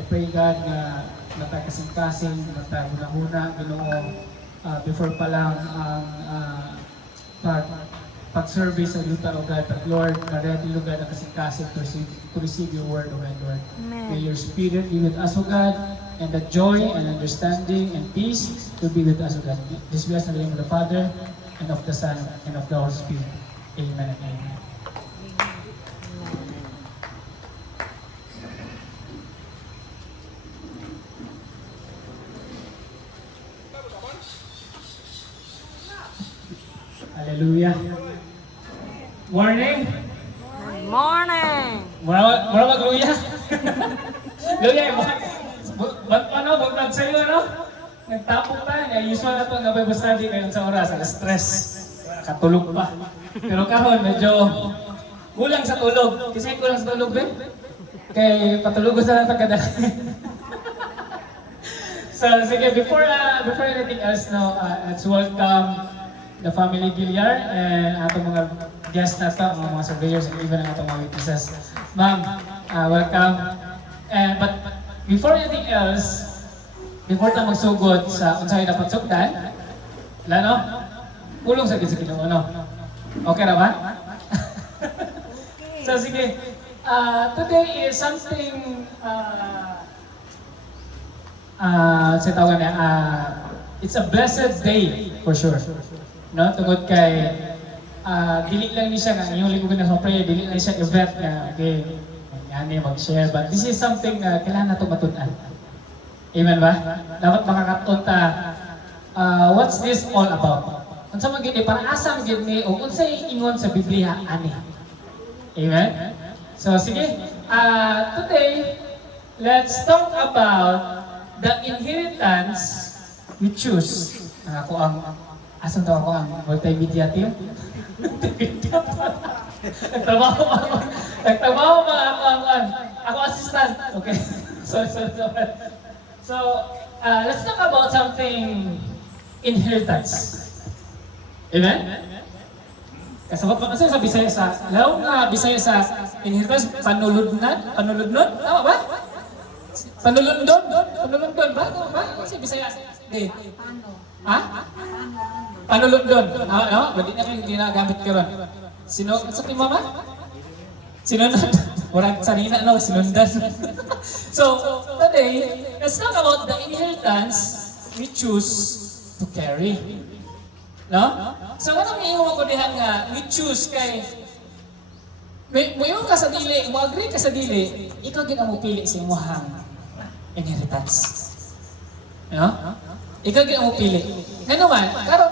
I pray God na matagkasing-kasing, mataguna-huna, Ginoo, before pa lang ang pag-service sa luta, O God, but Lord, na-ready, O God, ang kasing-kasing to receive your word, O God, Lord. May your spirit be with us, O God, and the joy and understanding and peace will be with us, O God. This we ask in the name of the Father, and of the Son, and of the Holy Spirit. Amen and amen. Hallelujah. Morning. Morning! Mura magluya. Luya, ano, bag sa'yo, ano? Nagtapok tayo. Usual na ito, Bible study ngayon sa oras, stress. Katulog pa. Pero kahon, medyo kulang sa tulog. Kasi kulang sa tulog, Ben. Kaya patulog sa natin kada. So, sige, before anything else, no, let's welcome the family Giliar and atong mga guests na ito, mga surveyors and even ang atong mga witnesses. Ma'am, welcome. But before anything else, before tayo magsugod sa unsahay na pagsugdan, no? Pulong sa Ginoo, no? Okay na ba? So sige, today is something, sa tawag na, it's a blessed day for sure. No, tungod kay dili lang ni siya nga yung linggo na sa prayer, dili lang siya event nga okay, yani mag-share, but this is something na kailangan nato matunan. Amen ba? Dapat makakaton ta what's this all about? Unsa man gid para asam gid ni o unsay ingon sa Biblia ani. Amen. So sige, today let's talk about the inheritance we choose. Ako ang asan daw ako ang multimedia team? Nagtrabaho ba ako assistant. Okay. So, let's talk about something inheritance. Amen? Kasabot pa kasi sa Bisaya sa law nga Bisaya sa inheritance panuludnan, tama ba? Panulundon ba? Tama ba? Kasi Bisaya. Ha? Panulundon. No? Hindi na kayo ginagamit ka ron. Sino? Sa team mama? Sinunod. Orang sanina, no? Sinundan. So, today, let's talk about the inheritance we choose to carry. No? So, anong iiwan ko dihan nga we choose kay Muyo ka sa dili, mo-agree ka sa dili, ikaw gid ang mupili sa imong inheritance. No? Ikaw gid ang mupili. Ngano man, karon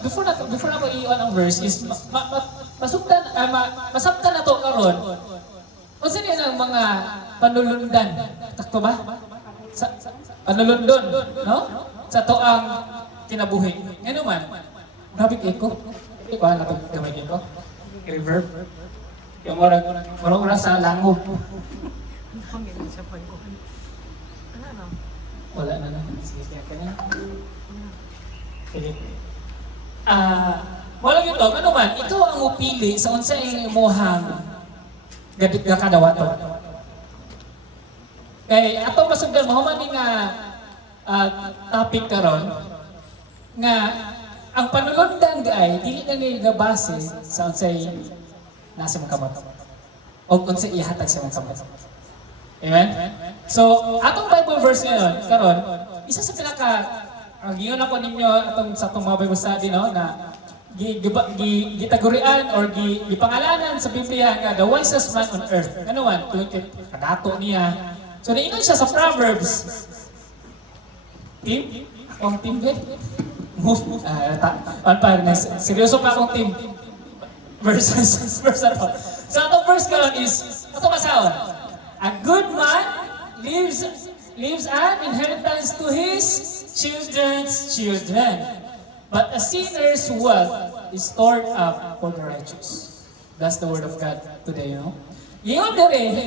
before na ko i-on ang verse is masabtan na to karon. Unsa ni ang mga panulundan? Takto ba? Panulundon, no? Sa to ang kinabuhi. Ngano man, grabe kay ko. Di ba na to gamay dito? Reverb. Yung orang sa langob. Wala na na. Sige, kaya na. Sige. Wala ito, ano man, ikaw ang upili sa unsay imuhang gakadawato. Kay ato masugdan mo man nga topic karon nga ang panulundan ay dili na ni gabase sa unsay nasa mga kamot. O unsay ihatag sa mga kamot. Amen? So, atong Bible verse ngayon, karon, isa sa pinaka ang giyon ako ninyo atong sa atong mga Bible study, no, na gitagurian or gipangalanan sa Biblia nga the wisest man on earth. Ano man, kadato niya. So, niingon siya sa Proverbs. Team? Ang team ba? Seryoso pa akong team. Verse na to. So, atong verse karon is, atong masahon. A good man leaves an inheritance to his children's children. But a sinner's wealth is stored up for the righteous. That's the word of God today, you know? Giyon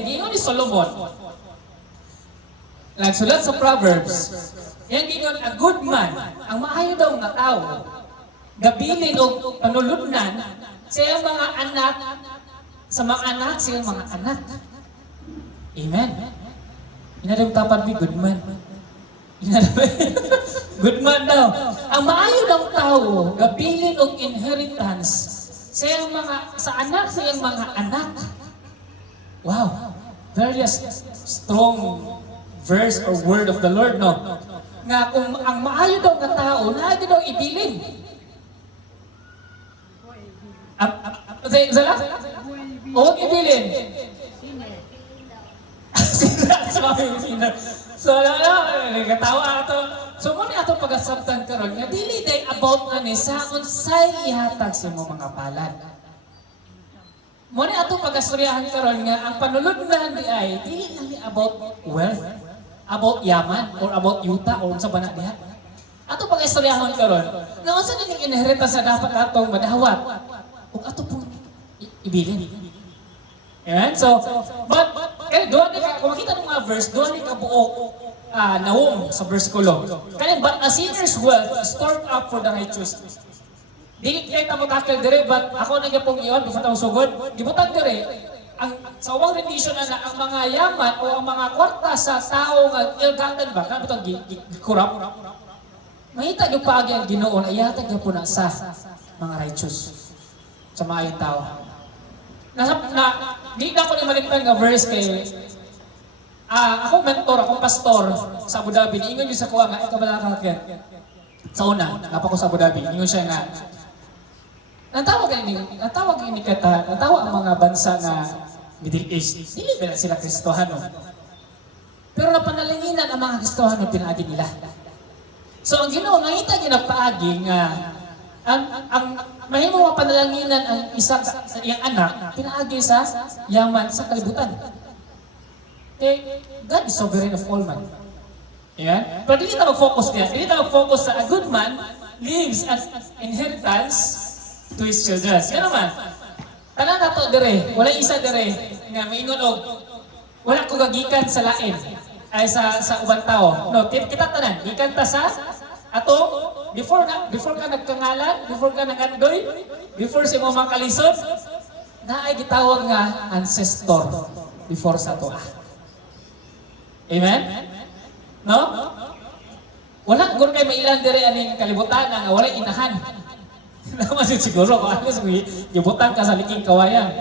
ni Solomon. Nagsulat sa Proverbs. Yan giyon, a good man, ang maayo daw nga tao, gabilin o panuludnan sa iyang mga anak, sa mga anak, sa iyang mga anak. Amen. Inadam tapad mi, good man. Inadam good man daw. Ang maayo ng tao, gabilin og inheritance sa iyang anak sa iyang mga anak. Wow, very strong verse or word of the Lord, no? Nga kung ang maayo daw nga tao, naagi daw ibilin. Zala? Huwag ibilin. So, nagkatawa ato. So, muna ato pag-asabtan karon nga dili day about na ni sa unsay ihatag sa mo mga palad. Muna ato pag-astoryahan karon nga ang panuludnan di ay dili lang ni about wealth, about yaman or about yuta or unsa ba na diha. Ato pag-astoryahan karon nga unsa ning inheritance sa dapat atong madawat ug ato pong ibilin. Amen? So, but, doon ni ka, kung makita ng mga verse, doon ni ka buo naong sa versikulo. Kaya, but a sinner's wealth stored up for the righteous. Dili kayo tamo takil dire, but ako na pong iyon, basta tamo sugod. Gibutang dire, sa uwang rendition na ang mga yaman o ang mga kwarta sa tao nga ilgatan ba, kaya itong gikurap. Mahita yung paagi ang ginoon, ayatag niya po na sa mga righteous. Sa mga tao. Di na ko ni malimtan nga verse kay ako mentor, akong pastor sa Abu Dhabi. Ingon yun sa kuha nga, ikaw ba nakakakyan? Sa una, napa ko sa Abu Dhabi. Ingon siya nga, natawag ang mga bansa nga Middle East. Dili ba sila Kristohano? Pero napanalinginan ang mga Kristohano pinaagi nila. So ang Ginoo nangita ginapaagi nga ang mahimo nga panalanginan ang isa sa iyang anak pinaagi sa yaman sa kalibutan. God is sovereign of all man. Ayan? Pero dili ta mag-focus niya. Dili ta mag-focus sa a good man leaves an inheritance to his children. Yan naman. Tanan nato dire, wala isa dire nga maingon og wala ko gagikan sa lain ay sa ubang tao. No, kita tanan, gikan ta sa ato before ka nagkangalan, before ka nagandoy, before si mga kalisod, na ay gitawag nga ancestor before sa to. Amen? No? Wala kung kay mailan dire aning kalibutan nga wala inahan. Naman siguro kung ano gibutan ka sa liking kawayan.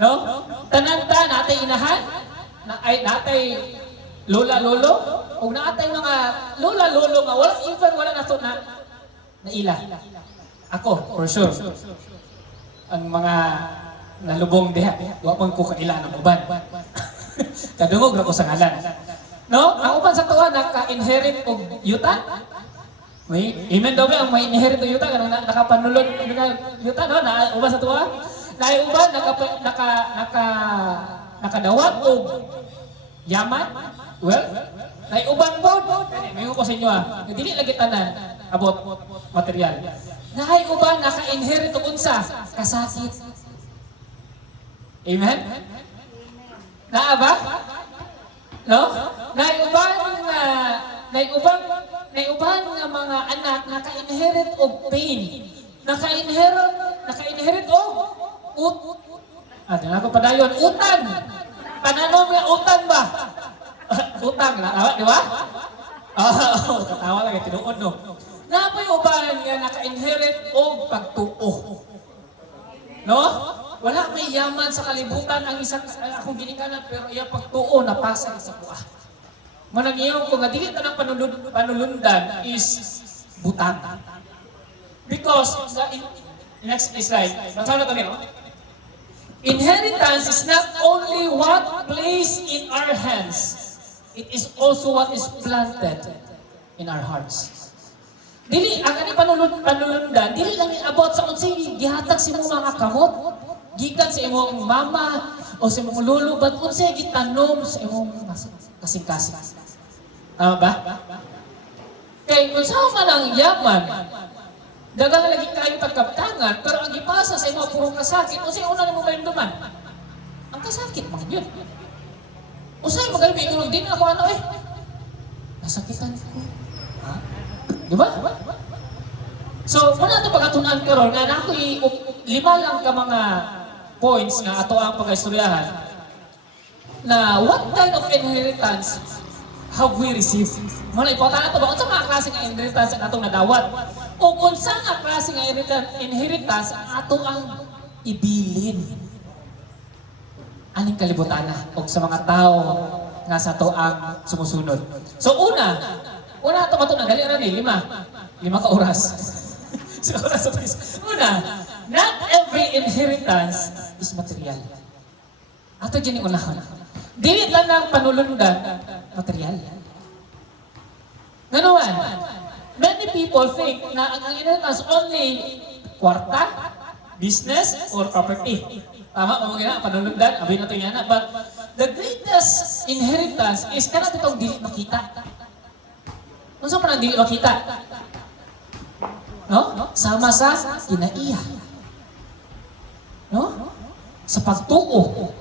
No? Tanan ta natay inahan, natay lola-lolo, o naatay mga lola-lolo nga wala na to na ila. Ako, for sure. Ang mga nalubong diha, wa man ko kaila ng uban. Kadungog na ko sa ngalan. No? Ang uban sa tuwa, naka-inherit og yuta. Amen daw ba ang may inherit og yuta, nakapanulod ng yuta, no? Na uban sa tuwa. Na uban, nakadawat og yaman. Well, nay uban po. Mayon ko sa inyo dili lagi tanan about material. Nahay uban naka-inherit og unsa? Kasakit. Amen? Naa ba? No? Nay uban nga mga anak naka-inherit og pain. Naka-inherit og ko padayon utang. Pananom nga utang ba? Utang na, di ba? Katawa lang yung tinuod, no? Napay ubahan nga naka-inherit o pagtuo. No? Wala may yaman sa kalibutan ang isang akong ginikanan, pero iya pagtuo na pasa sa kuha. Manangyaw ko nga, dili ta ng panulundan is butang. Because, next slide, masawa na ito nito. Inheritance is not only what placed in our hands, it is also what is planted in our hearts. Dili, ang ani panulundan, dili lang about sa unsay gihatag sa imong mga kamot, gikan sa imong mama o sa imong lolo, but unsay gitanom sa imong kasing-kasing. Tama ba? Kay unsa man ang yaman, dagang lagi kayo pagkaptangan, pero ang ipasa sa imong purong kasakit, unsay una nimo mahinduman? Ang kasakit man yun. Usay magalbi ko din ako nasakitan ko. Ha? Di ba? So, wala ito pagkatunan karon nga ako lima lang ka mga points nga ato ang pag-istoryahan na what kind of inheritance have we received? Muna importante ba unsa mga klase nga inheritance ang atong nadawat? O unsa nga klase nga inheritance ang ato ang ibilin? Aning kalibutan na o sa mga tao nga sa to ang sumusunod. So una ito matuna, dali ra ni 5 ka oras. So oras sa una, not every inheritance is material. Ato dyan yung unahan. Dili lang ng panulundan, material. Nganuan, many people think na ang inheritance only kwarta, business, or property. Tama, mga gina, panulundan, abay na ito yan. But the greatest inheritance is kanat itong dili makita. Kung saan pa nang dili makita? No? Sama sa kinaiya. No? Sa pagtuo.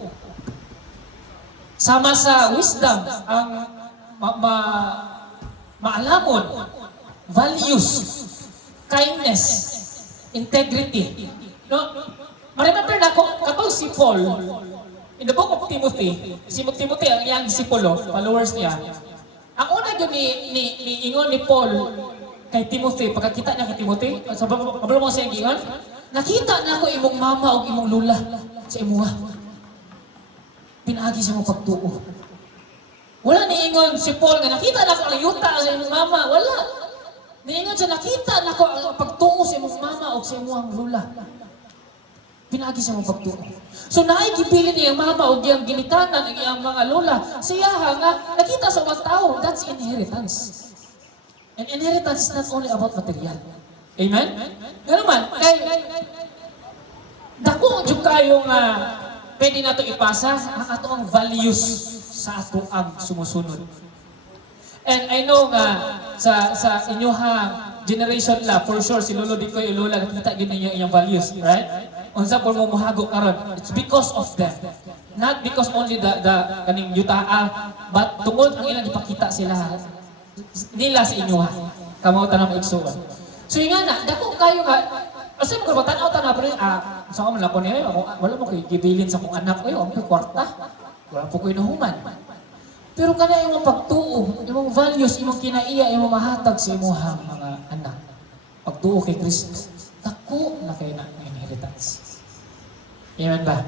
Sama sa wisdom, ang maalamon, values, kindness, integrity. No? Remember na katong si Paul, in the book of Timothy, si Timothy ang iyang disipulo, followers niya. Ang una yun ni ingon ni Paul kay Timothy, pagkakita niya kay Timothy, sa kabalo mo siya yung ingon, nakita na ako imong mama o imong lula sa imuha. Pinaagi sa mong pagtuo. Wala ni ingon si Paul nga nakita na ako ang yuta sa imong mama. Wala. Niingon siya, nakita na ako ang pagtuo sa imong mama o sa imuhang lula. Pinaagi sa mong pagtuo. So naikipili niya ang mama o yung ginikanan, ang mga lola. Siya nga, nakita sa mga tao, that's inheritance. And inheritance is not only about material. Amen? Ganun man, kay dako jud kayo nga pwede na ito ipasa ang ato ang values sa ato ang sumusunod. And I know nga sa inyoha generation la, for sure si Lolo Dikoy, Lola, nakita gid ninyo iyang values, right? Unsa po mo muhago karon? It's because of them. Not because only the kaning yutaa, but tungod ang ilang ipakita sila nila sa inyo ha. Kamo tanang igsuon. So nga na, dako kayo nga kasi mo tan-aw ta na pre, sa ko man lapon niya, wala mo kay gibilin sa kong anak ko, ang kwarta. Wala po ko inahuman. Pero kana imong pagtuo, imong values, imong kinaiya, imong mahatag sa imong mga anak. Pagtuo kay Kristo. Dako na kay na inheritance. Amen ba?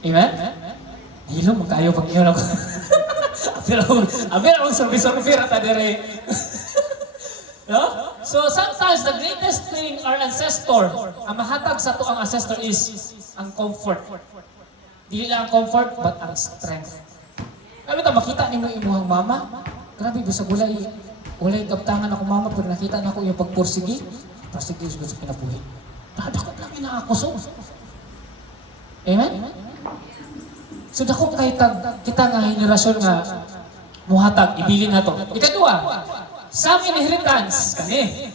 Amen? Hilo mo kayo pag inyo ako. Apira mo sorbi-sorbi rata dire. No? So sometimes the greatest thing our ancestor, ang mahatag sa to ang ancestor is ang comfort. Dili lang ang comfort, but ang strength. Kami ta makita nimo imong mama, grabe bisag walay kaptangan ako mama pag nakita na ako yung pagpursigi, pursigi sa kinabuhi. Dako lang ina ako so. Amen? So dako kay kita nga henerasyon nga muhatag ibilin nato. Ikaduha, some inheritance kani.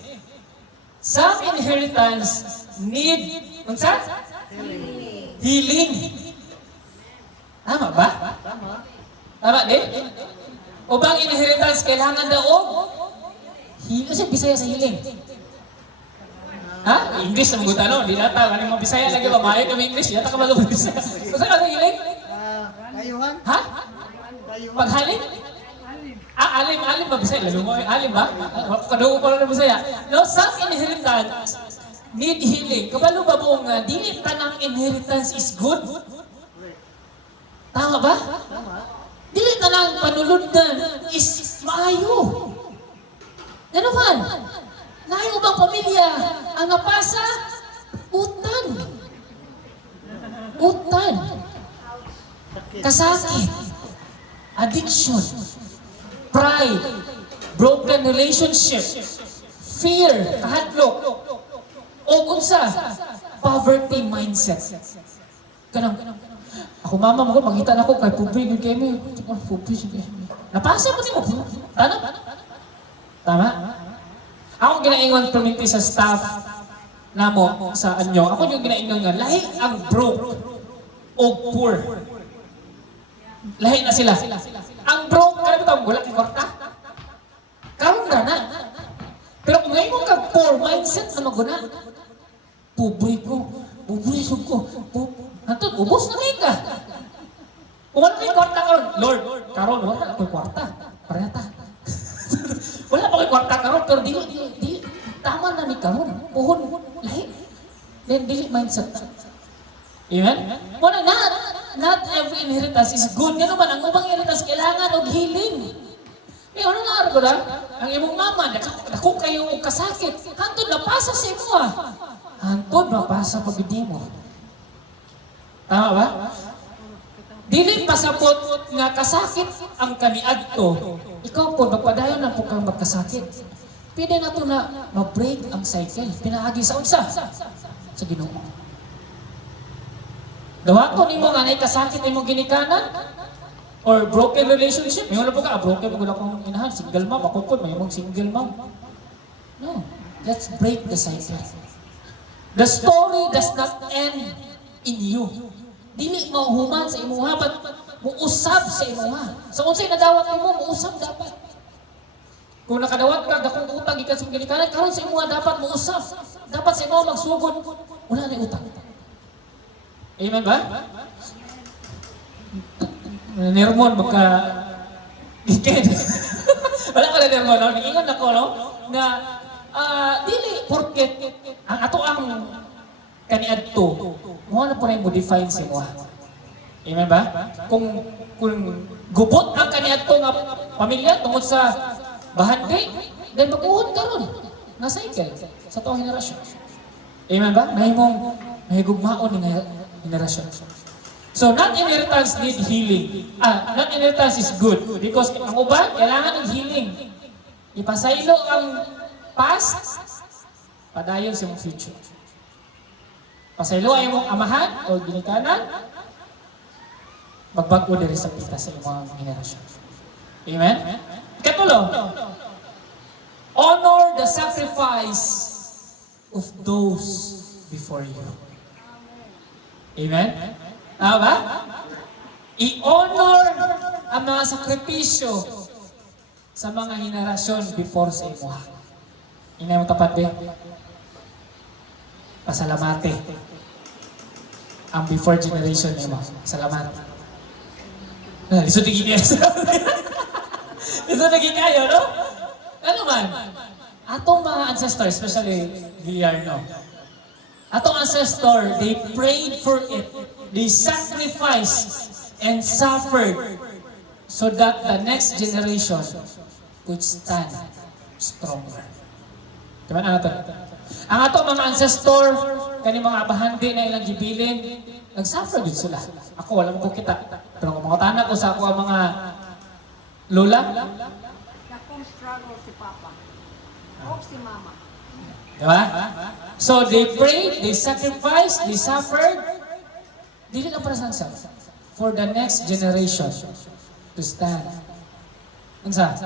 Some inheritance need unsa? Healing. Tama ba? Tama din? O bang inheritance kailangan daw og healing? Kasi Bisaya sa healing. Ha? English na mga tanong. Di nata. Ano mga Bisaya lagi ba? Maayos kami English. Di nata ka malong Bisaya. Basta ka sa healing? Kayuhan? Ha? Paghaling? Alim ba Bisaya? Lalo mo, alim ba? Kadugo pa lang na Bisaya. No, some inheritance need healing. Kabalo ba mo nga, dili tanang inheritance is good? Tama ba? Dili tanang panulundan is maayo. Ano man? Naay ubang pamilya ang napasa utan. Utan. Kasakit. Addiction. Pride. Broken relationship. Fear. Kahadlok. O unsa? Poverty mindset. Kanang ako mama mo makita na ko kay pubi gyud kay mi. Pubi sige. Napasa mo nimo. Tama? Ako ginaingon perminti sa staff namo sa anyo. Ako yung ginaingon nga lahi ang broke o poor. Lahi na sila. Ang broke kada bitaw wala kay kwarta. Karon na. Pero kung ngayon ka poor mindset na maguna. Pubi ko. Antod, ubos na kayo ka. Kung wala kayo kwarta karon, Lord, karon wala kayo kwarta. pero dili, tama na ni karon. Puhon, lahi. Then, dili mindset. Amen? Muna, not every inheritance is good. Nga naman, ang ubang inheritance kailangan og healing. Eh, ano na araw na? Ang imong mama, dako kayo og kasakit. Hantod na pasa sa imo Hantod na pasa pagdi mo. Tama ba? Dili pasapot nga kasakit ang kaniadto. Ikaw po, magpadayon na po kang magkasakit. Pwede na to na ma-break ang cycle. Pinaagi sa unsa? Sa Ginoo. Dawaton nimo nga nay kasakit imong ginikanan or broken relationship. May wala po ka, broken mo gula kong inahan. Single mom, ako po, may mong single mom. No. Let's break the cycle. The story does not end in you. Dili mahuman sa imuha, but muusab sa imuha. Sa unsay nadawat mo, muusab dapat. Kung nakadawat ka, dakong utang, ikan sa ginikanan, karon sa imuha dapat muusab. Dapat sa imuha magsugod. Wala na utang. Amen ba? Nermon, baka gigit. Wala ka na nermon, no? Ingon ako, no? Na, dili, porket, ang ato ang kaniadto, mo na po na yung modify sa mo. Amen ba? Kung gubot ang kaniadto nga pamilya tungkol sa bahandi, then mag-uhon ka ron. Na cycle sa toong henerasyon. Amen ba? Mahigugmaon ni henerasyon. So, not inheritance need healing. Not inheritance is good. Because ang uban, kailangan ng healing. Ipasaylo ang past, padayon sa mong future. Pasaylo ay mong amahan o ginikanan, magbago diri sa pita sa imong henerasyon. Amen? Ikatulo, honor the sacrifice of those before you. Amen? Tama ba? I-honor ang mga sakripisyo sa mga henerasyon before sa imo. Inay mo tapat din. Pasalamate. Ang before generation nimo. Salamat. Lisod na gini. Lisod na gini kayo, no? Ano man? Atong mga ancestors, especially VR, no? Atong ancestor, they prayed for it. They sacrificed and suffered so that the next generation could stand stronger. Diba na natin? Ang atong mga ancestor, kani mga abahandi na ilang gibilin, nag-suffer din sila. Ako, wala mo ko kita. Pero kung mga tanak ko sa ako ang mga lola, Nakong struggle si Papa. O si Mama. diba? So they prayed, they sacrificed, they suffered. Dili lang para sa self. For the next generation to stand. Unsa?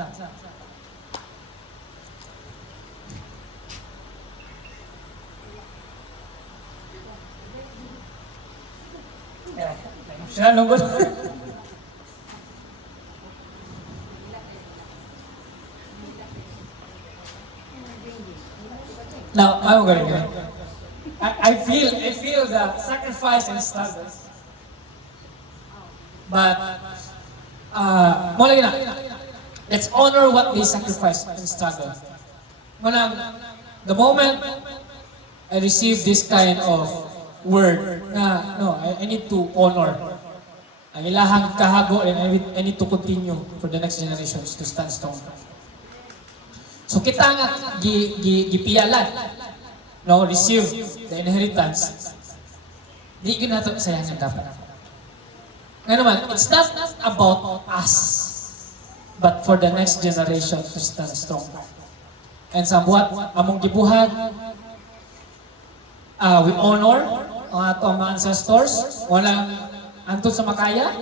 Siya nunggu. Now, I'm going to I feel the sacrifice and struggle. But, mo lagi na. Let's honor what they sacrifice and struggle. Muna, the moment I receive this kind of word na, no, I need to honor. Ang ilahang kahago and I need to continue for the next generations to stand strong. So kita nga gipiyalan, no, receive the inheritance. Di yun nato sayangan dapat. Nga naman, it's not about us, but for the next generation to stand strong. And sa buhat, among gibuhat, we honor ang ato mga ancestors, walang antod sa makaya,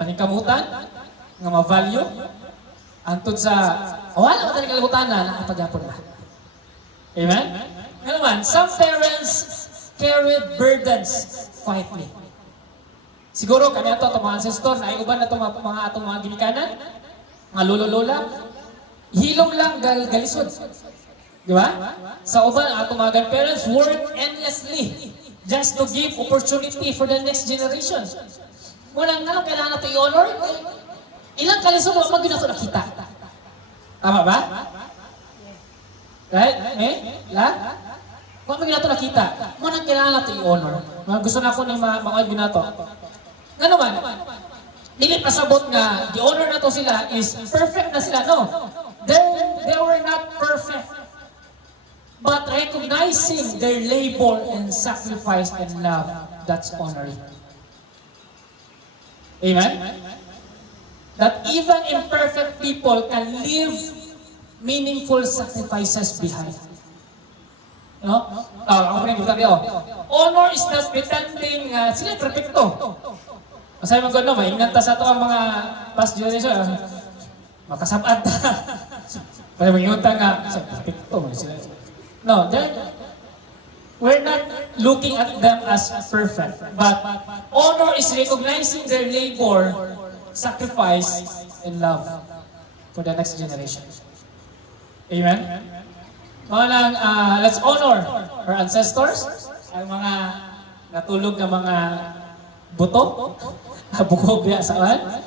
paningkamutan, nga ma-value, antod sa, wala ka kalimutan na, nakapagyapon na. Amen? Nga naman, some parents carried burdens quietly. Siguro, kanya ito, itong mga ancestor, na uban na itong mga ginikanan, mga lolo-lola, hilom lang galisod. Di ba? Sa uban, atong mga grandparents work endlessly just to give opportunity for the next generation. Walang nga lang kailangan natin i-honor. Ilang kalisod, wag yun ako nakita. Tama ba? Right? La? Kung ano ginato nakita, mo nang kailangan nato i-honor. Gusto na ako ng mga ginato. Nga naman, dili pasabot nga, i-honor na to sila is perfect na sila. No. They were not perfect. But recognizing their labor and sacrifice and love, that's honoring. Amen? That even imperfect people can live meaningful sacrifices behind. No? Ako rin kita kayo. Honor is not pretending sila perfecto. Masaya mga gano'n, maingat ta sa ito ang mga past generation. Makasabat ta. Kaya mga nga, sa perfecto. No, we're not looking at them as perfect. But honor is recognizing their labor, sacrifice, and love for the next generation. Amen? Mga nang, let's honor our ancestors, ang mga natulog na mga buto, bukog ya saan.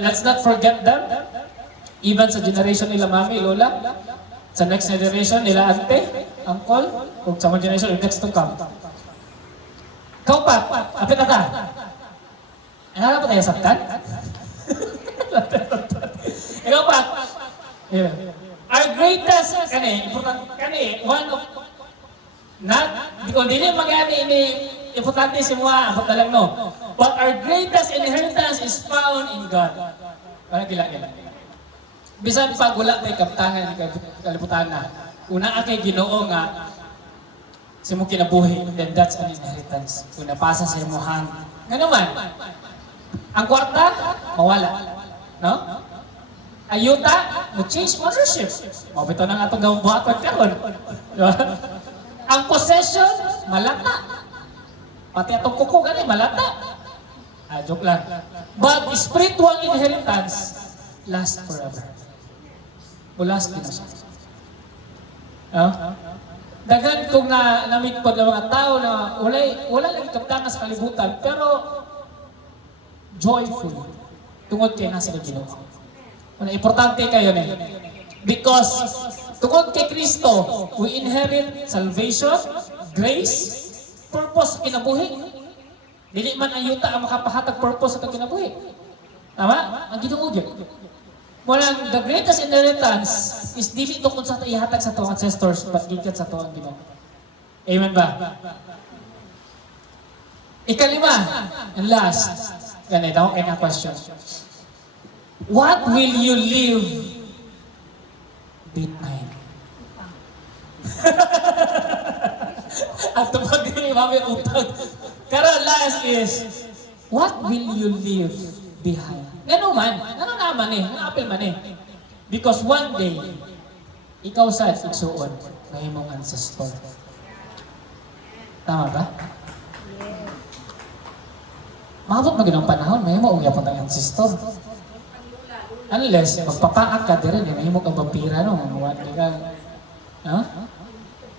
Let's not forget them. Even sa generation nila mami, lola, sa next generation nila ante, uncle, o sa mga generation next to come. Kau pa, apit na ta. Ano pa tayo saktan? Ikaw pa. Yeah. Our greatest, important, one of, di ko dili magani ini, importante si mga, abot na lang no. But our greatest inheritance is found in God. Parang gila. Bisan pag wala tayo kaptangan, kalibutan na, una kay Ginoo nga, si mo kinabuhi, then that's an inheritance. Kung napasa sa imuhang. Nga naman, ang kwarta, mawala. No? Ayuta, mo-change ownership. Mabito na nga itong gawang buhaton karon. Ang possession, malata. Pati itong kuko gani, malata. Joke lang. But spiritual inheritance lasts forever. Bulas din na siya. Dagan kong na-meet po ng mga tao na wala lang kaptangan sa kalibutan, pero joyful. Tungod kayo nasa Ginoo. Importante kayo na. Because tungod kay Kristo, we inherit salvation, grace, purpose sa kinabuhi. Dili man ang yuta ang makapahatag purpose sa kinabuhi. Tama? Ang Ginoo gyud. Walang the greatest inheritance is dili tungkol sa ihatag sa tuwang ancestors, but gikan sa tuwang Ginoo. Amen ba? Ikalima, and last, ganito, okay na question. What will you leave behind? At tupag din mami utang. Pero last is, what will you leave behind? Ano naman apel man eh. Because one day, ikaw sa igsuon, may mong ancestor. Tama ba? Maabot na ganang panahon, may mo ugyapon ang ancestor. Unless, magpapaak ka din may mo kang vampira, no?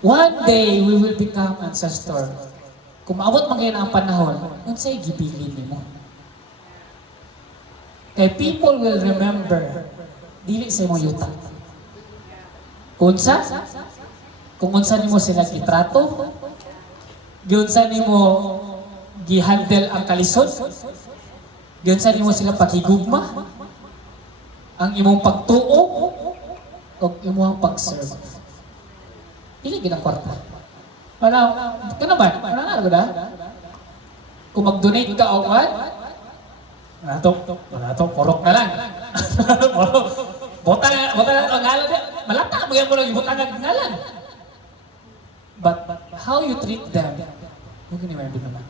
One day, we will become ancestor. Kung maabot man ganyan ang panahon, yun sa'y gibilin mo. Kaya people will remember, dili sa imong yuta. Kung unsa nimo sila gitrato, giunsa nimo gihandle ang kalisod, giunsa nimo sila paghigugma, ang imong pagtuo, o imong pag-serve. Dili ginang kwarta. Kano ba? Kung mag-donate ka o what? Wala to, porok na lang. Bota na ang ngalan. Malata, magyan mo lang yung bota ng ngalan. But how you treat them, huwag yun yung naman.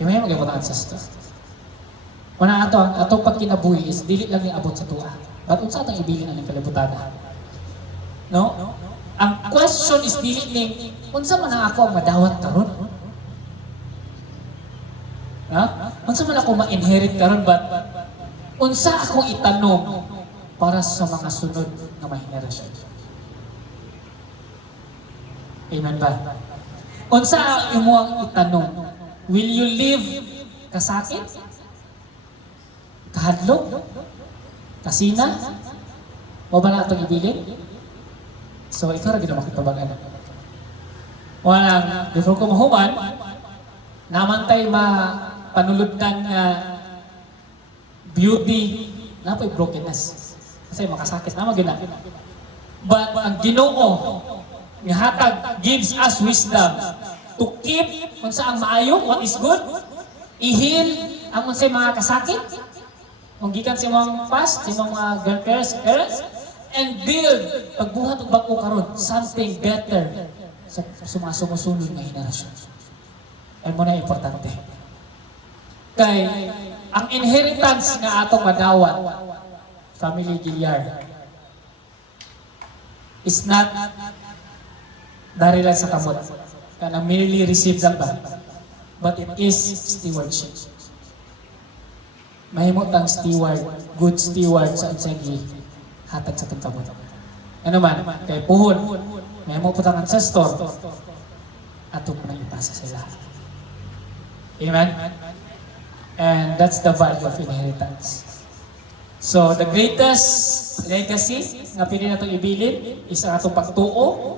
Yung may magyan mo ang ancestor. Wana ato pag kinabuhi is dili lang yung abot sa tuwa. But unsa atong ibilin ang kalibutan? No? Ang question is dili ning unsa man ako ang madawat karon? Unsa man ako ma-inherit karon but unsa akong itanong para sa mga sunod na mga henerasyon? Amen ba? Unsa imong itanong? Will you live kasakit? Kahadlok? Kasina? O ba na itong ibilin? So ikaw ra gid makitabangan. Wala before ko mahuman, namantay panuludtan nga beauty na po'y brokenness. Kasi makasakit naman gina. But ang Ginoo nga hatag gives us wisdom to keep unsa ang maayo, what is good, i-heal ang unsay mga kasakit, kung gikan sa mga past, sa mga grandparents, parents, and build pagbuhat og bag-o karon something better sa mga sumusunod nga henerasyon. Ay mo na importante. Kay ang inheritance nga atong madawat, family Gilyar, is not dari lang sa kamot. Kanang merely receive lang ba? But it is stewardship. Mahimot ang steward, good steward sa unsay hatag sa itong kamot. Ano man, kay puhon, mahimot po ang ancestor, ato po nang ipasa sa lahat. Amen? And that's the value of inheritance. So, the greatest legacy na pili na itong ibilin is ang atong pagtuo,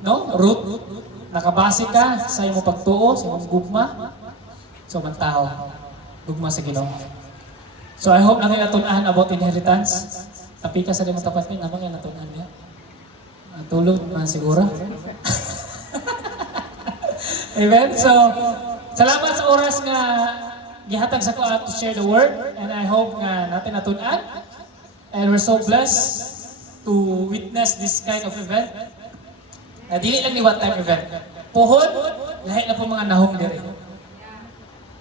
no? Root, nakabase ka sa imong pagtuo, sa imong gugma, so man tao, gugma sa Ginoo. So, I hope na kayo natunahan about inheritance. Tapi ka sa limang tapat niya, namang yan natunahan niya. Tulog man siguro. Amen? So, salamat sa oras nga gihatag sa ko to share the word, and I hope nga natin natunan, and we're so blessed to witness this kind of event. Na dili lang ni one time event. Puhon, lahi na po mga nahong diri.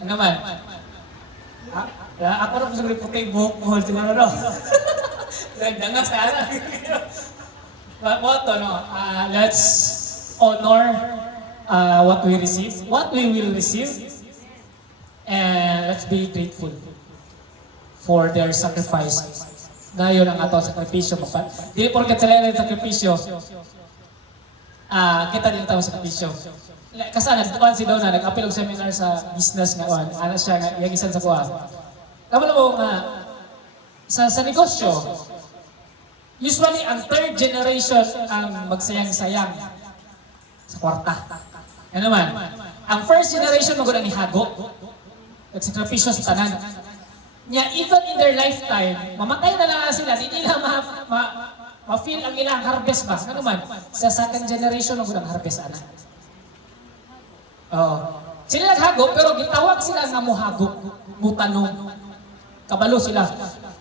Ano man? Ako na po sa puting buhok puhon siguro no. Dangas na ala. Moto no, let's honor what we receive, what we will receive. And let's be grateful for their sacrifice. Ngayon ang ato sakripisyo. Dili porket sila yung sakripisyo, kita din tayo sakripisyo. Kasi nagtukan si Donna, nag-apil og seminar sa business nga. Ano siya, yung isan sa kuha. Kamala mo nga, sa negosyo, usually ang third generation ang magsayang-sayang sa kwarta. Ano man? Ang first generation magulang ni Hago. Nagsakripisyo sa tanan. Nya, even in their lifetime, mamatay na lang sila, di nila ma-feel ang ilang harvest ba? Ano man? Sa second generation, ang harvest ana. Sila naghago, pero gitawag sila nga muhago, mutanong. Kabalo sila.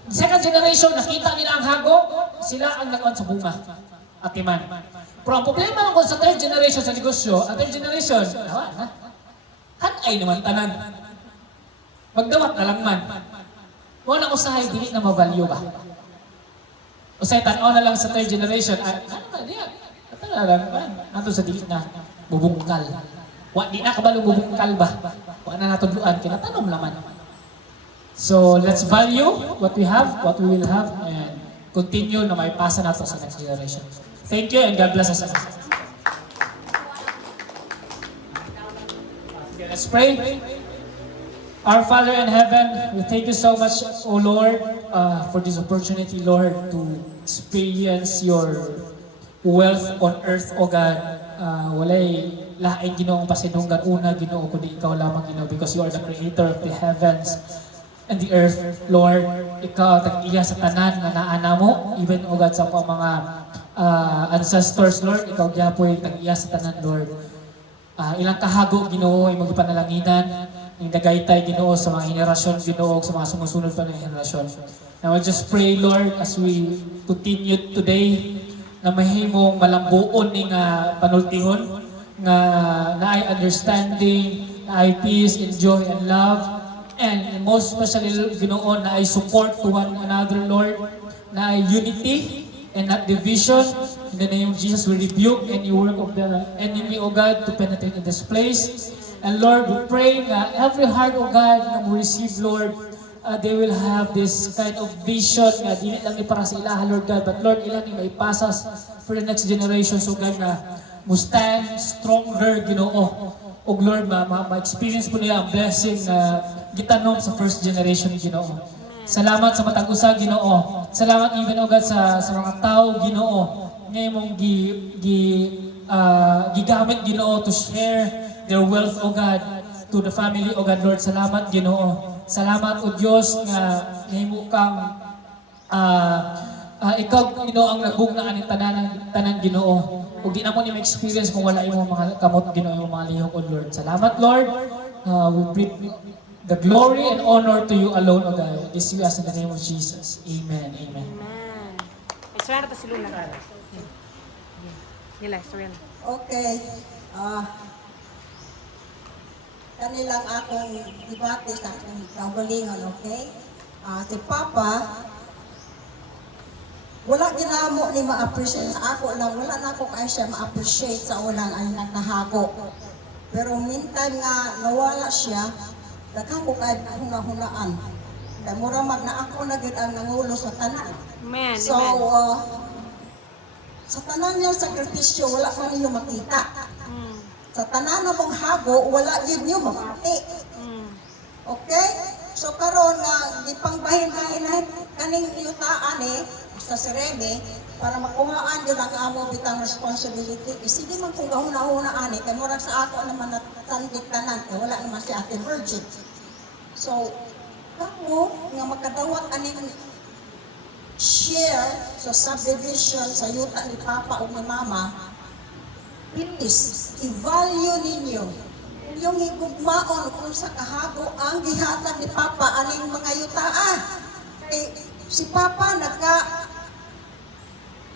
Second generation, nakita nila ang hago, sila ang nag-on sa bunga. Atiman. Pero ang problema lang kung sa third generation sa negosyo, ang third generation, hanay naman tanan. Magdawat na lang man. Kung anong usahay, dili na ma-value ba? Usahay, tanaw na lang sa third generation, ano ka, diyan? Katala lang ba? Nato sa dili na bubungkal. Di na kabalo bubungkal ba? Wala na nato duan, kinatanom naman. So, let's value what we have, what we will have, and continue na may pasa nato sa next generation. Thank you, and God bless us. Let's pray. Our Father in heaven, we thank you so much, O Lord, for this opportunity, Lord, to experience your wealth on earth, O God. Walay laing Ginoong pasinunggan una, Ginoo, kundi ikaw lamang, Ginoo, because you are the creator of the heavens and the earth, Lord. Ikaw tag-iya sa tanan nga naana mo, even, O God, sa mga ancestors, Lord, ikaw gyapoy tag-iya sa tanan, Lord. Ilang kahago, Ginoo, ay magpanalanginan, yung dagaytay, Ginoo, sa mga henerasyon, Ginoo, sa mga sumusunod pa ng henerasyon. Now, I just pray, Lord, as we continue today, na mahimong malambuon ni nga panultihon, nga naay understanding, naay peace and joy and love, and most especially, Ginoo, naay support to one another, Lord, naay unity and not division. In the name of Jesus, we rebuke any work of the enemy, O God, to penetrate in this place. And Lord, we pray that every heart, O God, na mo receive, Lord, they will have this kind of vision nga dili lang ni para sa ilaha, Lord God, but Lord, ilan ni maipasa for the next generation, so God, nga mo stand stronger, Ginoo. O Lord, ma-experience po niya ang blessing na gitanom sa first generation ni Ginoo. Salamat sa matag-usa, Ginoo. Salamat even, O God, sa mga tao, Ginoo, ngayong gigamit Ginoo to share their wealth o God to the family o God Lord. Salamat Ginoo. Salamat o Dios nga nahimo kang ikaw Ginoo ang nagbugna aning tanan Ginoo. Ug di na mo ni experience kung wala imong mga kamot Ginoo imong mga lihok o Lord. Salamat Lord. We bring the glory and honor to you alone o God. This we ask in the name of Jesus. Amen. Amen. Amen. Ay, swerte si Luna. Nila, swerte. Okay. Kanilang akong debate sa akong kaugalingon, okay? Si Papa, wala ginamo ni ma-appreciate sa ako lang, wala na ako kaya siya ma-appreciate sa ulang ay natahago. Pero meantime nga nawala siya, daghang ko kahit hunahunaan. Kaya muramag na ako na gid ang nangulo sa tanan. Amen. So, Amen. sa tanan niyang sakripisyo, wala man ninyo makita. Mm. Sa tanan na mong hago, wala yun niyo mamati. Mm. Okay? So karon nga gipangbahin-bahin na kaning yutaan sa Sereme para makuhaan yun ang amo bitang responsibility. Sige man kung gahuna-huna ani kay murag sa ako naman natandit tanan kay wala naman si Ate Virgin. So kamo nga makadawat aning share sa subdivision sa yuta ni Papa o ni Mama, please, i-value ninyo yung higugmaon kung sa kahago ang gihatag ni Papa aning mga yutaan. Eh, si Papa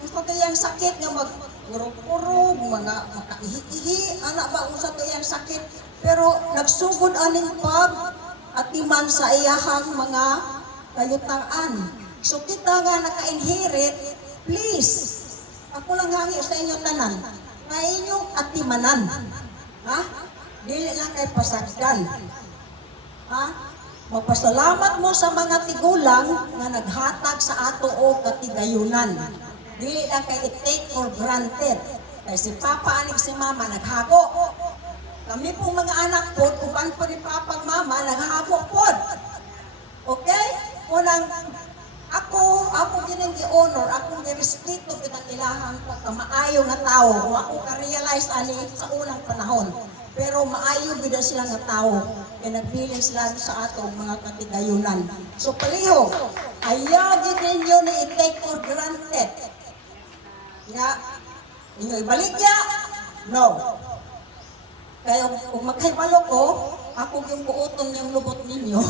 gusto yung sakit nga mag-urog-urog, mga makaihi-ihi, anak ba kung sa yung sakit, pero nagsugod aning at iman sa iyahang mga kayutaan. So kita nga naka-inherit, please, ako lang hangi sa inyo tanan, na inyong atimanan. Ha? Dili lang kay pasagdan. Ha? Magpasalamat mo sa mga tigulang nga naghatag sa ato o katigayunan. Dili lang kay i-take for granted. Kay si Papa anig si Mama naghago. Kami pong mga anak po, uban po ni Papa at Mama, naghago po. Okay? Unang ako ginang gi-honor, akong gi-respeto pinang ilahang pagkamaayo nga tao. Kung ako ka-realize ani sa unang panahon. Pero maayo bida sila nga tao. Kaya nagbilin sila sa atong mga katigayunan. So palihog, ayaw din ninyo na i-take for granted. Nga, inyo ibalik ya? No. Kaya kung magkaibalo ko, ako yung buoton yung lubot ninyo.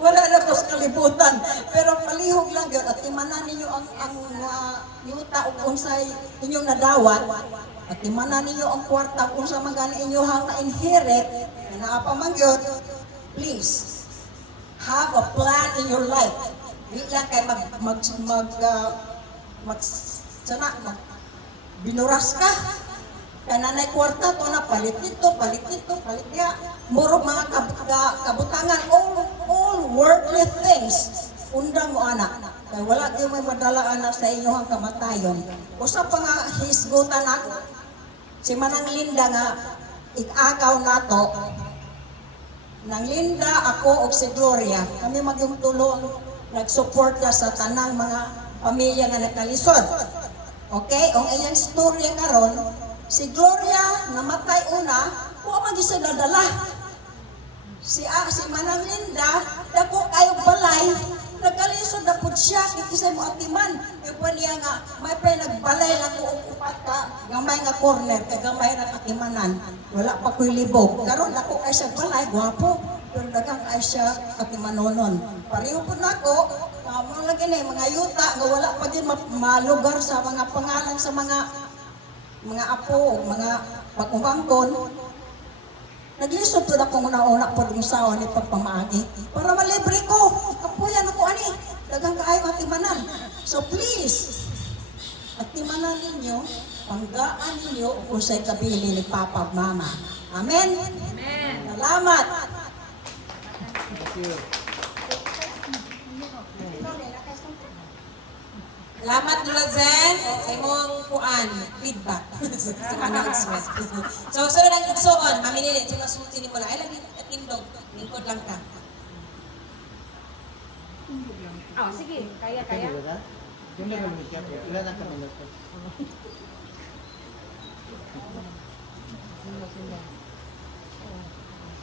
Wala na ko sa kalibutan. Pero palihog lang yun. At imanan ninyo ang yuta o unsay inyong nadawat. At imanan ninyo ang kwarta kung sa mga inyong na-inherit. Na naapamangyot, please, have a plan in your life. Di lang kayo binuras ka. Kananay kwarta to na palit nito, palit niya. Murog mga kabutangan, all worldly things. Undang mo anak. Kaya wala kayo may madala anak sa inyong kamatayon. Usa pa nga hisgutan ako. Si Manang Linda nga, ikagaw nato. Nang Linda, ako o si Gloria. Kami magtulong, nag-support ka sa tanang mga pamilya nga nakalisod. Okay? Ang iyang storya karon, si Gloria namatay una, huwag mag-isa nadala. Si Manang Linda, dako kayo balay, nagkalisod na po siya, kikisay mo atiman. Kaya niya nga, may pa nagbalay na ko upat ka, gamay nga corner, kaya gamay na atimanan. Wala pa ko'y libog. Karon dako kay siya balay, gwapo. Pero dagang kay siya atimanonon. Pareho po na ako, mga lagi na mga yuta, nga wala pa din malugar sa mga pangalan sa mga apo, mga pag-umangkon, naglisod po na kung una-una po yung sawa ni pagpamaagi. Para malibre ko, kapuyan ako ani, dagang kaayo atimanan. So please, atimanan ninyo, panggaan ninyo kung sa'y kabili ni Papa at Mama. Amen? Amen. Salamat! Salamat Lula Zen sa imong kuan feedback sa announcement. So sunod ang igsoon, maminilit sa masulti ni Mula. Ay lagi tindog, lingkod lang ka. Oh, sige. Kaya.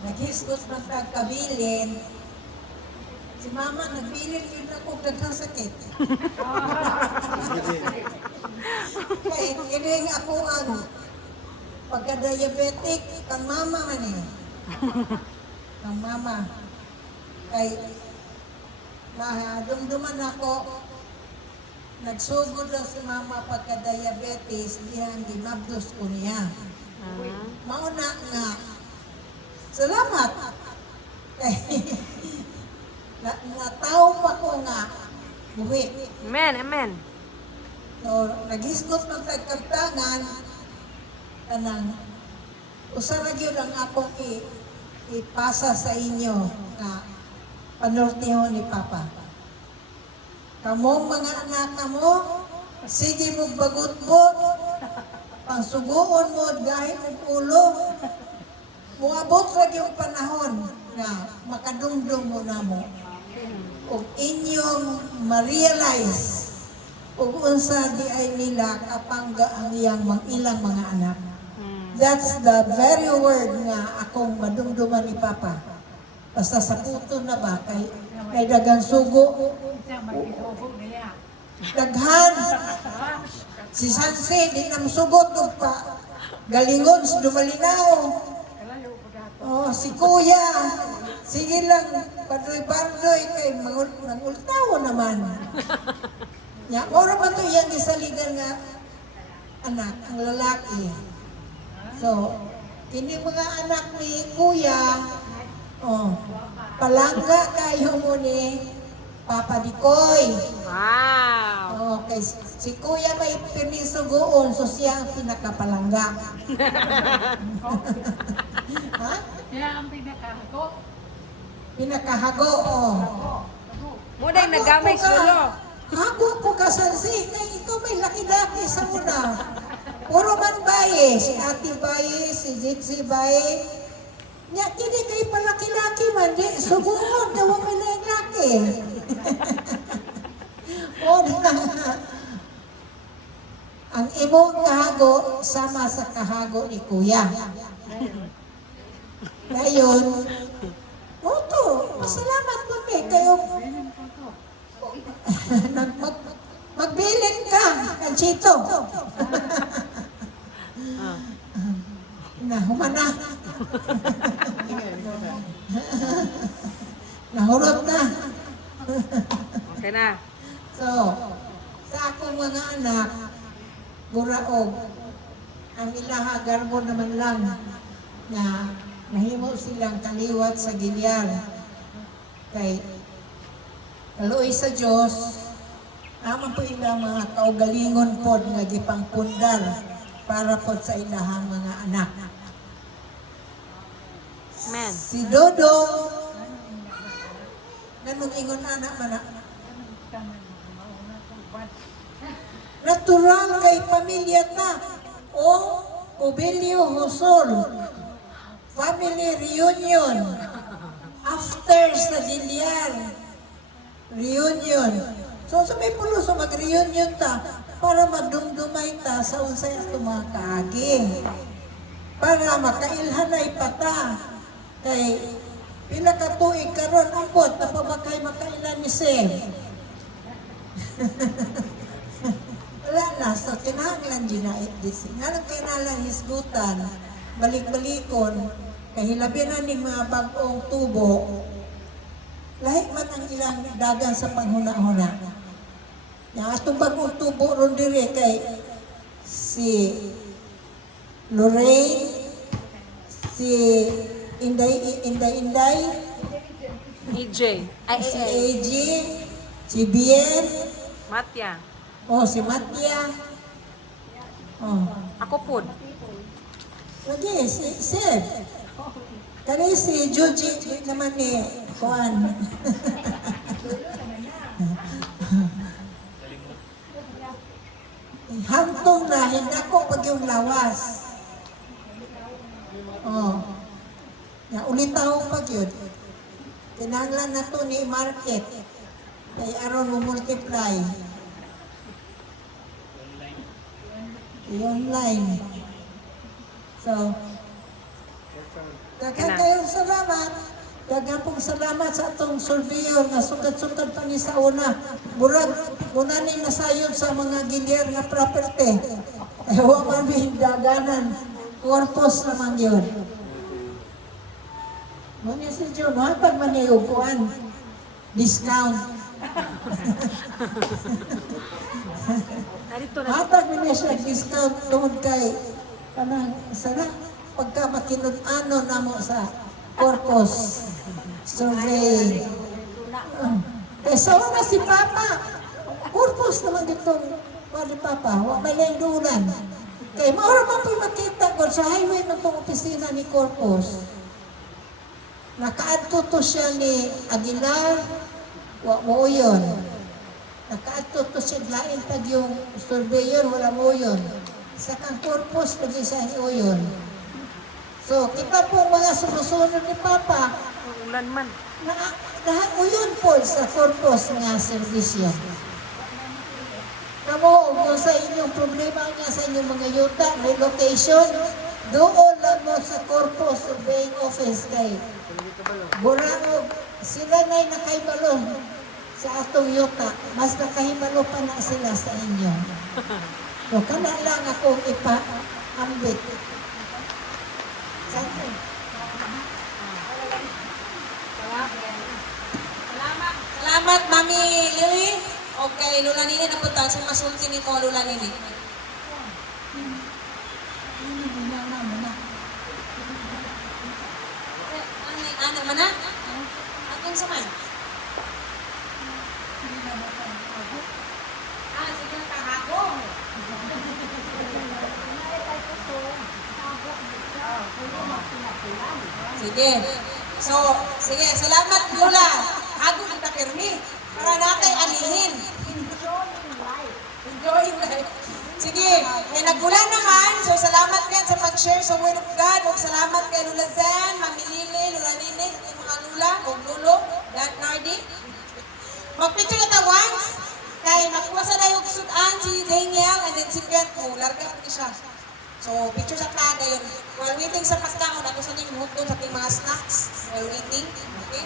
Naghisgot ng pagkabilin. Si mama, nagbilin yun ako daghang sakit. Kaya ining ako ang pagka-diabetic, kang mama man eh. Kang mama. Kay dumduman ako, nagsugod lang si mama pagka-diabetes, diyan ginabdos ko niya. Mauna nga, salamat. Kay nataw pa ko nga, buwi. Amen, amen. So, naghisgot ng tagkagtangan, kanang, usara yun ang akong ipasa sa inyo na panurtihon ni Papa. Kamo mga anak kamo, sige mo bagot-bot, pangsuguon mo, gahit mo ulo, muabot lagi yung panahon na makadumdum mo na mo. Kung inyong ma-realize kung unsa di ay nila kapangga ang iyang ilang mga anak. That's the very word nga akong madumduman ni Papa. Basta sa puto na ba, kay dagang sugo. Daghan. Si Sanse, di nang sugot pa. Galingon, dumalinaw. Oh, si Kuya. Sige lang, pardoy-pardoy, kay nangultaw naman. Ya, ora man to yang gisaligan nga anak, ang lalaki. So, kini mga anak ni Kuya, oh, palangga kayo mo ni Papa Dikoy. Wow. Okay, si Kuya may pinisugoon, so siya ang pinakapalangga. Ha? Siya ang pinakahago. Pinakahago, oh. Muday nagamay sulo. Hago ko ka sa kay ikaw may laki-laki sa muna. Puro man baye, si Ate Baye, si Jitsi Baye. Nya, kini kay palaki-laki man, di, subuhon, dawa may laki. O na, ang imong kahago, sama sa kahago ni Kuya. Ngayon, oto, masalamat mo kayo. Magbilin ka, Kanchito. Humana. Nahurot na. Okay na. So, sa akong mga anak, buraog, ang ilaha garbo naman lang na mahimo silang kaliwat sa gilyar. Kay kaluoy sa Dios, naman po ilang mga kaugalingon pod nga gipangpundar para pod sa ilahang mga anak. Amen. Si Dodo, ganun ingon anak man natural kay pamilya ta o Obilio Hosol family reunion after sa Dilian reunion. So sa may pulo so mag-reunion ta para magdumdumay ta sa unsay ato mga kaagi. Para makailhanay pa ta kay pila ka tuig karon ambot na pabakay makailan ni Sem. Wala na, so kinahanglan din na itdisi. Nga lang kinalang hisgutan, balik-balikon, kahilabi na ni mga bagong tubo, lahit man ang ilang dagan sa panghuna-huna. Yang atong bagong tubo ron dire kay si Lorraine, si Inday, EJ. Ay, si ay, ay. AG, si Bien, Matya. si Matya, Ako pod. lagi, si Seb. Kani si Joji naman ni Juan. Hantong na, hindi ko pag yung lawas. Na ulitaw pag yun. Kinanglan na to ni market. Kay aron mo multiply. i-online. So, daghang kayong salamat. Daghang pong salamat sa atong surveyor nga sugad-sugad pa ni sa una. Murag, una ni nasayod sa mga gilyar nga property. Ewa man daganan. Corpus naman yun. Muna si John, hatag man niya yung kuhan. Discount. Narito na. Hatag man niya siya discount tungod kay kanang sana pagka makinud-ano na mo sa corpus survey. Kaya sa una si Papa, corpus naman ditong ni Papa, huwag may dulan. Kaya maura man po makita ko sa highway ng itong opisina ni Corpus. Nakaadto to siya ni Aguilar, wa mo yun. Nakaadto to siya lain tag yung surveyor, wala mo yun. Sa kang Corpus, lagi siya yun. So, kita po mga sumusunod ni Papa, Ulan man. uyon po sa Corpus nga servisyo. Kamo, kung sa inyong problema nga sa inyong mga yuta, relocation, doon lang mo sa Corpus Surveying Office kay Buraog, sila na'y nakaibalo sa atong yuta, mas nakahibalo pa na sila sa inyo. So, kana lang akong ipa-ambit. Saan? Salamat, Mami Lily. Okay, Lula Nini, napunta sa masulti ni ko, Lula Nini. Ano man na? Atong sa man? Sige na kahagong. Sige. So, sige, salamat Lula. Hagong kita kirmi. Para natin alihin. Enjoy life. Sige, may nagulan naman. So, salamat yan sa pag-share sa Word of God. O salamat kay Lula Zen, Mami Lili, Lula Nini, yung mga Lula, o Lulo, Dad Nardi. Mag-picture na ta once. Kaya makuha sa na yung sudan si Daniel and then si Beth. O, larga ko siya. So, picture sa taga yun. While waiting sa pagkaon, ako sa niyong hutong sa ating mga snacks. While waiting. Okay?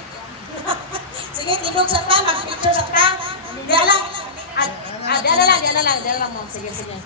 Sige, tinog sa ta, mag-picture sa ta. Diyan lang. Diyan lang, ma'am. Sige, sige.